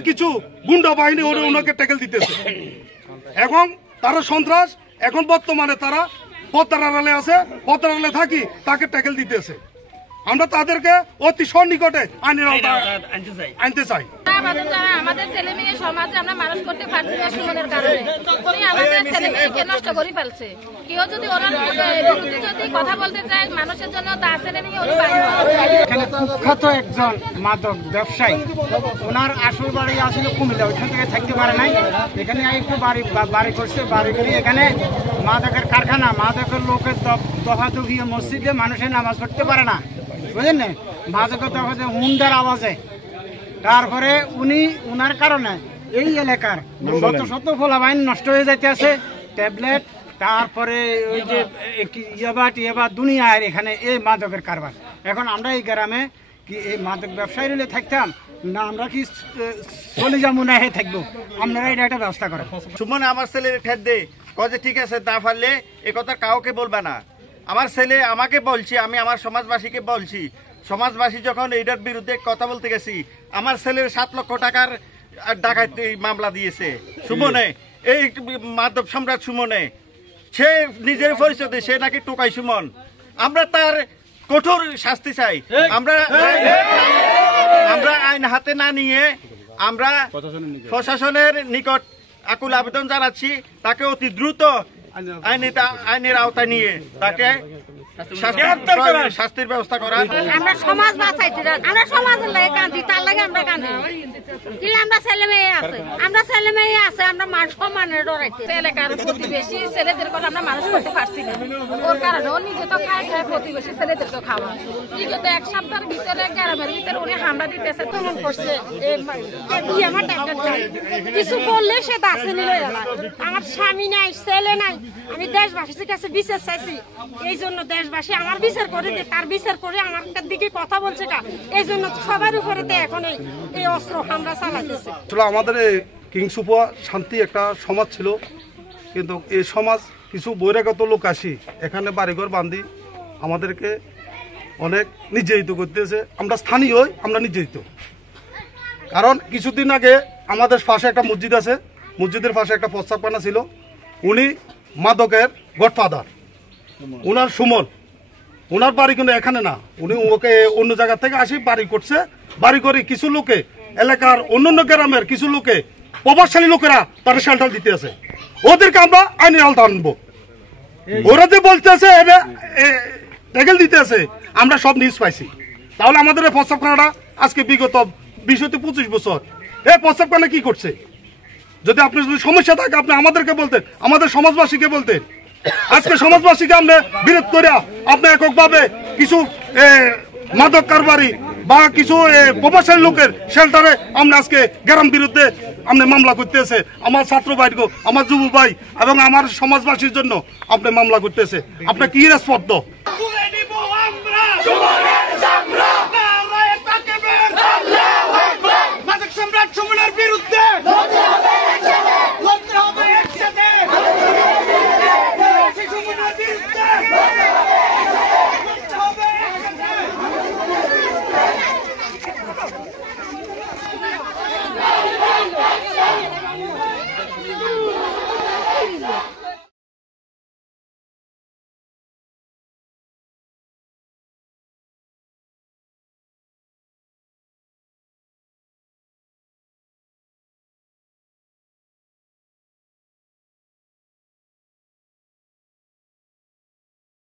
আমাদের কিছু গুন্ডা বাহিনী ওনাকে ট্যাকেল দিতেছে এবং তারা সন্ত্রাস। এখন বর্তমানে তারা পদ্মার আড়ালে আছে, পদ্মার আড়ালে থাকি তাকে ট্যাকেল দিতেছে। আমরা তাদেরকে অতি সন্নিকটে আইনের আনতে চাই। আমাদের ছেলে মেয়ে সমাজে আমরা মানুষ করতে পারছি না সুমনের কারণে, আমাদের ছেলে মেয়েকে নষ্ট করে ফেলছে। কেউ যদি ওনার বিরুদ্ধে যদি কথা বলতে চায় মানুষের জন্য তা ছেলে নিয়ে উনি বাইরে। এখানে কুখ্যাত একজন মাদক ব্যবসায়ী, ওনার আসল বাড়ি আসলে কুমিল্লা, ওইখান থেকে থাকতে পারে নাই, এখানে একটু বাড়ি করছে। বাড়ি করে এখানে মাদকের কারখানা, মাদকের লোকের দফাদফি মসজিদে মানুষের নামাজ পড়তে পারে না, বুঝলেন না, মাদকের দফাতে হুন্ডার আওয়াজে। তারপরে উনার কারণে এই এলাকার শত ফলাবাইন নষ্ট হয়ে যাইতে আছে। ট্যাবলেট, তারপরে ওই যে ইয়াবা দুনিয়ার এখানে এই মাদকের কারবার। এখন আমরা এই গ্রামে কি এই মাদক ব্যবসায়ী হলে থাকতাম না, আমরা কি চলে যাবো না হয়ে থাকবো? আপনারা এটা একটা ব্যবস্থা করেন। সুমন আমার ছেলের ঠেট দে কয়ে ঠিক আছে, না পারলে এ কথা কাউকে বলবে না। আমার ছেলে আমাকে বলছি, আমি আমার সমাজবাসীকে বলছি, সমাজবাসী যখন এইটার বিরুদ্ধে কথা বলতে গেছি, আমার ছেলের 7 লক্ষ টাকার ডাকাতি মামলা দিয়েছে সুমনে, এই মাদক সম্রাট সুমনে। সে নিজের পরিচয় সে নাকি টোকাই সুমন। আমরা তার কঠোর শাস্তি চাই। আমরা আইন হাতে না নিয়ে আমরা প্রশাসনের নিকট আকুল আবেদন জানাচ্ছি, তাকে অতি দ্রুত আইনের আওতায় নিয়ে তাকে শাস্তির ব্যবস্থা করা। আমরা সমাজ বাঁচাইতে, আমরা সমাজের লাগে কাঁদি, তার লাগে আমরা কাঁদি। আমরা ছেলে মেয়ে আছে, আমরা মান সম্মানের ডরাইতে। এলাকার প্রতিবেশী ছেলেদের কথা আমরা মানুষ করতে পারছি না, ওর কারণে ও নিজে তো খায়, প্রতিবেশী ছেলেদেরকে খাওয়া। বিগত 1 সপ্তাহের ভিতরে গ্রামের ভিতরে উনি হামলা দিতেছে, তেমন করছে। আমার কিছু বললে সে দাসে নিল। আমার স্বামী নাই, ছেলে নাই, আমি দেশবাসীর কাছে বিচার চাইছি। এই জন্য দেশবাসী আমার বিচার করে, তার বিচার করে আমার দিকে কথা বলছে কা, এই জন্য সবার উপরে এখন এই অস্ত্র হামলা চালাতেছে। আমাদের কিংসুপা শান্তি একটা সমাজ ছিল, কিন্তু এই সমাজ কিছু বহিরাগত লোক আসি এখানে বাড়িঘর বান্ধি আমাদেরকে অনেক নির্যাতিত করতেছে। আমরা স্থানীয়, আমরা নির্যাতিত। কারণ কিছুদিন আগে আমাদের পাশে একটা মসজিদ আছে, মসজিদের পাশে একটা প্রস্তাবখানা ছিল। উনি মাদকের গডফাদার, উনার সুমন, উনার বাড়ি কিন্তু এখানে না, উনি ওকে অন্য জায়গা থেকে আসি বাড়ি করছে। বাড়ি করে কিছু লোকে এলাকার অন্যান্য গ্রামের কিছু লোকে প্রভাবশালী লোকেরা তারা শেল্টার দিতে আছে, ওদেরকে আমরা আইনের আওতা আনবো। ওরা যে বলতেছে ট্যাকেল দিতে আছে, আমরা সব নিউজ পাইছি। তাহলে আমাদের এই প্রস্তাবখানাটা আজকে বিগত 20-25 বছর এই প্রস্তাবখানা কি করছে? যদি আপনার যদি সমস্যা থাকে আপনি আমাদেরকে বলতেন, আমাদের সমাজবাসীকে বলতেন। আজকে সমাজবাসীকে আমরা বিরোধ করে আপনি এককভাবে কিছু মাদক কারবারি বা কিছু প্রভাবশালী লোকের শেল্টারে আমরা আজকে গ্রাম বিরুদ্ধে আপনি মামলা করতেছে। আমার ছাত্র ভাইগো, আমার যুব ভাই এবং আমার সমাজবাসীর জন্য আপনি মামলা করতেছে। আপনার কি রেসপন্দ? মাদক সম্রাট সুমনের বিরুদ্ধে